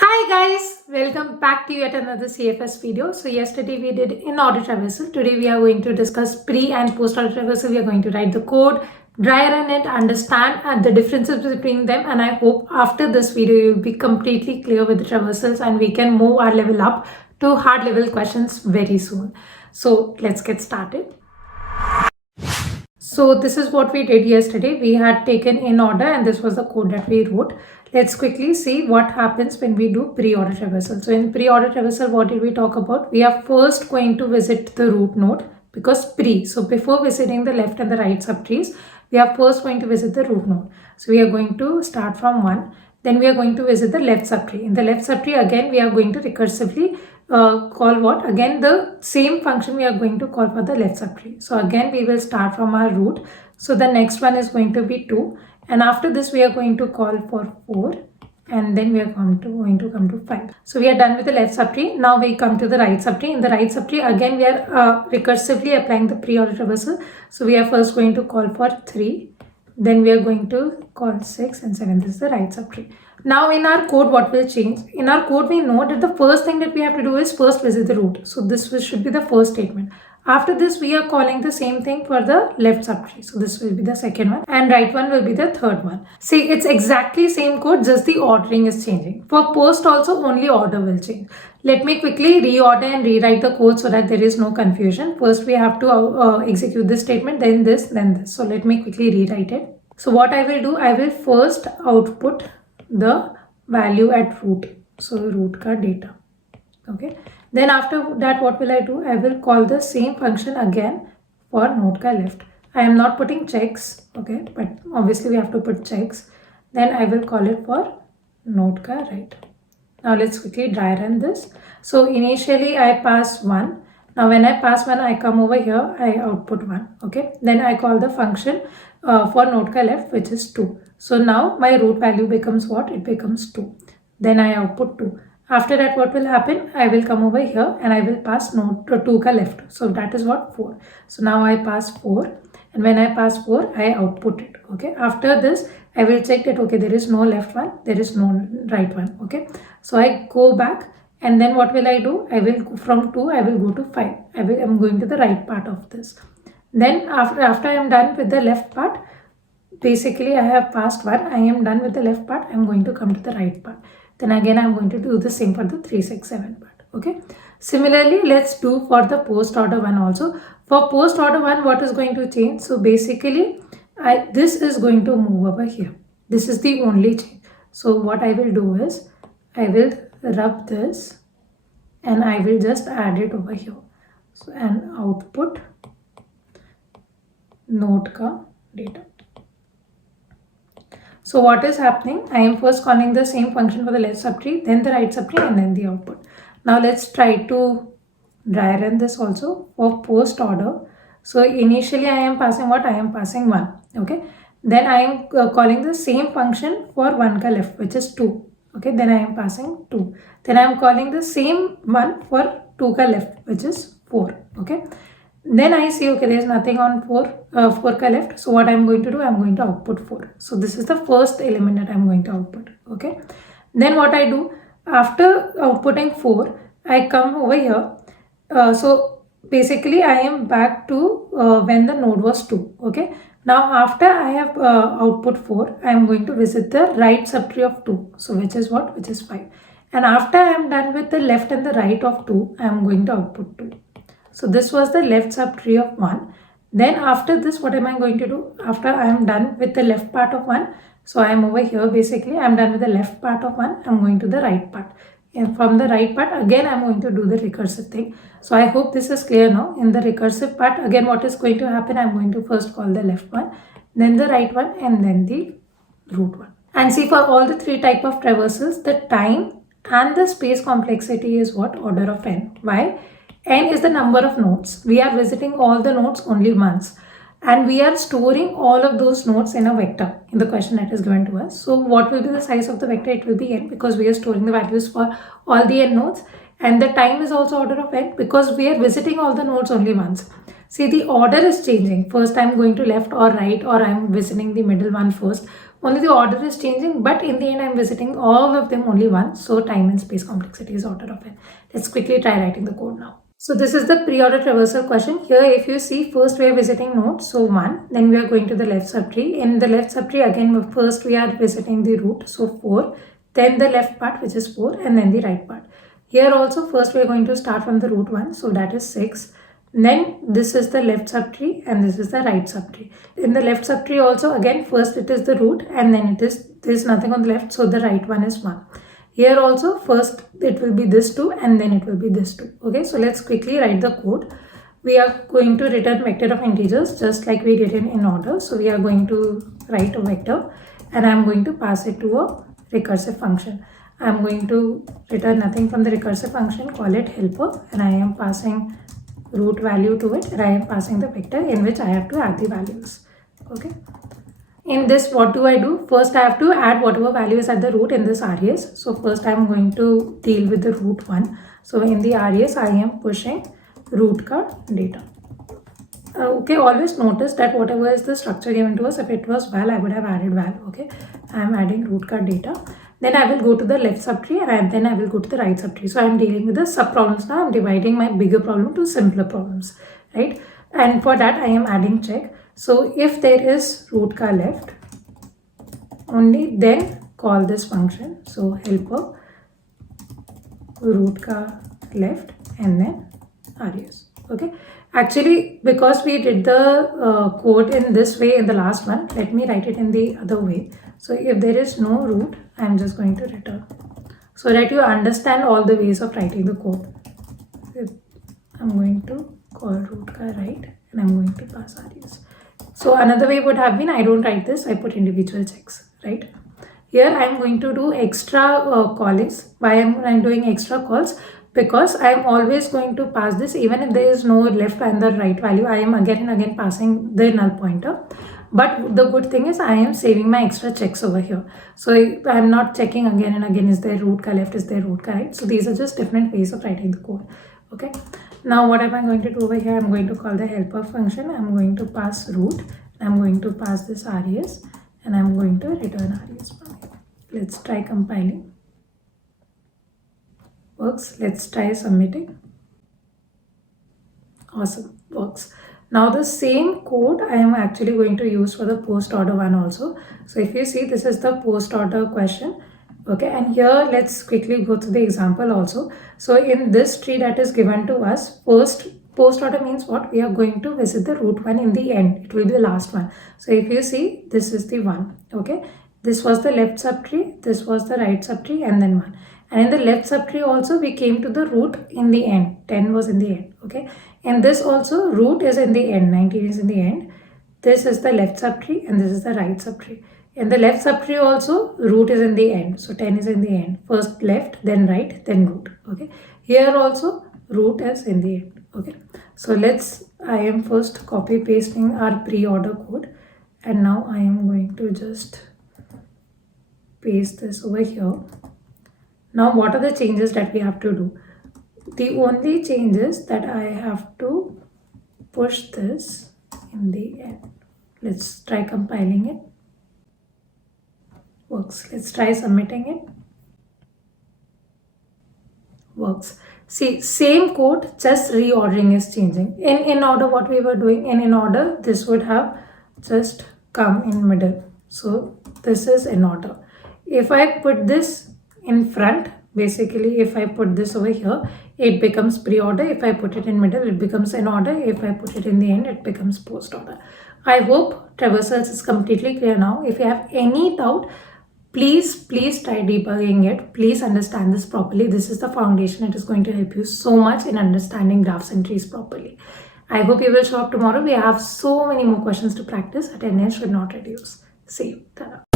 Hi guys, welcome back to yet another CFS video. So yesterday we did in-order traversal. Today we are going to discuss pre and post-order traversal. We are going to write the code, dry run it, understand the differences between them, and I hope after this video you will be completely clear with the traversals and we can move our level up to hard level questions very soon. So let's get started. So this is what we did yesterday. We had taken in order and this was the code that we wrote. Let's quickly see what happens when we do pre-order traversal. So in pre-order traversal, what did we talk about? We are first going to visit the root node because pre. So before visiting the left and the right subtrees, we are first going to visit the root node. So we are going to start from 1. Then we are going to visit the left subtree. In the left subtree, again, we are going to recursively call what? Again, the same function we are going to call for the left subtree. So again, we will start from our root. So the next one is going to be 2. And after this, we are going to call for 4. And then we are going to come to 5. So we are done with the left subtree. Now we come to the right subtree. In the right subtree, again, we are recursively applying the pre-order traversal. So we are first going to call for 3. Then we are going to call 6 and 7. This is the right subtree. Now in our code, what will change? In our code, we know that the first thing that we have to do is first visit the root. So this should be the first statement. After this, we are calling the same thing for the left subtree. So this will be the second one and right one will be the third one. See, it's exactly same code, just the ordering is changing. For post also, only order will change. Let me quickly reorder and rewrite the code so that there is no confusion. First, we have to execute this statement, then this, then this. So let me quickly rewrite it. So what I will do, I will first output the value at root. So root ka data. Okay. Then after that, what will I do? I will call the same function again for node ka left. I am not putting checks. Okay. But obviously we have to put checks. Then I will call it for node ka right. Now let's quickly dry run this. So initially I pass 1. Now when I pass 1, I come over here, I output 1. Okay. Then I call the function for node ka left, which is 2. So now my root value becomes what? It becomes 2. Then I output 2. After that, what will happen? I will come over here and I will pass node 2 ka left. So that is what? 4. So now I pass 4. And when I pass 4, I output it. Okay. After this, I will check that, okay, there is no left one, there is no right one. Okay. So I go back and then what will I do? I will go from 2, I will go to 5. I am going to the right part of this. Then after I am done with the left part, basically I have passed 1. I am done with the left part. I am going to come to the right part. Then again I am going to do the same for the 3, 6, 7 part. Okay. Similarly, let's do for the post order 1 also. For post order 1, what is going to change? So basically, this is going to move over here. This is the only change. So what I will do is, I will rub this and I will just add it over here. So and output node ka data. So what is happening? I am first calling the same function for the left subtree, then the right subtree, and then the output. Now let's try to dry run this also for post order. So initially I am passing what? I am passing 1. Okay. Then I am calling the same function for 1 ka left, which is 2. Okay. Then I am passing 2. Then I am calling the same one for 2 ka left, which is 4. Okay. Then I see, okay, there is nothing on 4 ka left. So what I am going to do, I am going to output 4. So this is the first element that I am going to output. Okay. Then what I do, after outputting 4, I come over here. So basically I am back to when the node was 2. Okay. Now after I have output 4, I am going to visit the right subtree of 2. So which is what? Which is 5. And after I am done with the left and the right of 2, I am going to output 2. So this was the left subtree of 1. Then after this, what am I going to do? After I am done with the left part of 1, so I am over here basically, I am done with the left part of 1, I am going to the right part. And from the right part, again I am going to do the recursive thing. So I hope this is clear now. In the recursive part, again what is going to happen? I am going to first call the left one, then the right one, and then the root one. And see, for all the 3 type of traversals, the time and the space complexity is what? Order of n. Why? N is the number of nodes. We are visiting all the nodes only once. And we are storing all of those nodes in a vector in the question that is given to us. So what will be the size of the vector? It will be n because we are storing the values for all the n nodes. And the time is also order of n because we are visiting all the nodes only once. See, the order is changing. First I am going to left or right, or I am visiting the middle one first. Only the order is changing, but in the end I'm visiting all of them only once. So time and space complexity is order of n. Let's quickly try writing the code now. So this is the pre-order traversal question. Here if you see, first we are visiting node, so 1. Then we are going to the left subtree. In the left subtree again, first we are visiting the root, so 4. Then the left part, which is 4, and then the right part. Here also first we are going to start from the root 1, so that is 6. Then this is the left subtree and this is the right subtree. In the left subtree also again, first it is the root and then there is nothing on the left, so the right one is 1. Here also first it will be this 2 and then it will be this 2. Okay, so let's quickly write the code. We are going to return vector of integers just like we did in order. So we are going to write a vector and I am going to pass it to a recursive function. I am going to return nothing from the recursive function, call it helper, and I am passing root value to it, and I am passing the vector in which I have to add the values. Okay. In this, what do I do? First, I have to add whatever value is at the root in this res. So first, I am going to deal with the root 1. So in the res, I am pushing root ka data. Okay, always notice that whatever is the structure given to us, if it was val, I would have added val. Okay, I am adding root ka data. Then I will go to the left subtree and then I will go to the right subtree. So I am dealing with the sub problems now. I am dividing my bigger problem to simpler problems, right? And for that I am adding check. So if there is root ka left, only then call this function. So helper root ka left and then res. Okay. Actually, because we did the code in this way in the last one, let me write it in the other way. So if there is no root, I am just going to return so that you understand all the ways of writing the code. I'm going to call root ka right and I'm going to pass res. So another way would have been, I don't write this, I put individual checks, right? Here I am going to do extra callings. Why am I doing extra calls? Because I am always going to pass this even if there is no left and the right value. I am again and again passing the null pointer. But the good thing is I am saving my extra checks over here. So I am not checking again and again, is there root ka left, is there root ka right. So these are just different ways of writing the code. Okay. Now what am I going to do over here? I am going to call the helper function. I am going to pass root. I am going to pass this res and I am going to return res from here. Let's try compiling. Works. Let's try submitting. Awesome. Works. Now the same code I am actually going to use for the post order one also. So if you see, this is the post order question. Okay, and here let's quickly go through the example also. So in this tree that is given to us, first post order means what? We are going to visit the root one in the end. It will be the last one. So if you see, this is the one. Okay, this was the left subtree, this was the right subtree, and then 1. And in the left subtree also we came to the root in the end. 10 was in the end. Okay, and this also root is in the end, 19 is in the end. This is the left subtree and this is the right subtree. In the left subtree also root is in the end, so 10 is in the end. First left, then right, then root. Okay, here also root is in the end. Okay, so I am first copy pasting our pre-order code and now I am going to just paste this over here. Now what are the changes that we have to do? The only change is that I have to push this in the end. Let's try compiling it. Works. Let's try submitting it. Works. See, same code, just reordering is changing. In order, what we were doing, in order, this would have just come in middle. So this is in order. If I put this in front, basically if I put this over here, it becomes pre-order. If I put it in middle, it becomes in order. If I put it in the end, it becomes post-order. I hope Traversals is completely clear now. If you have any doubt, please try debugging it. Please understand this properly. This is the foundation. It is going to help you so much in understanding graphs and trees properly. I hope you will show up tomorrow. We have so many more questions to practice. Attendance should not reduce. See you. Ta-da.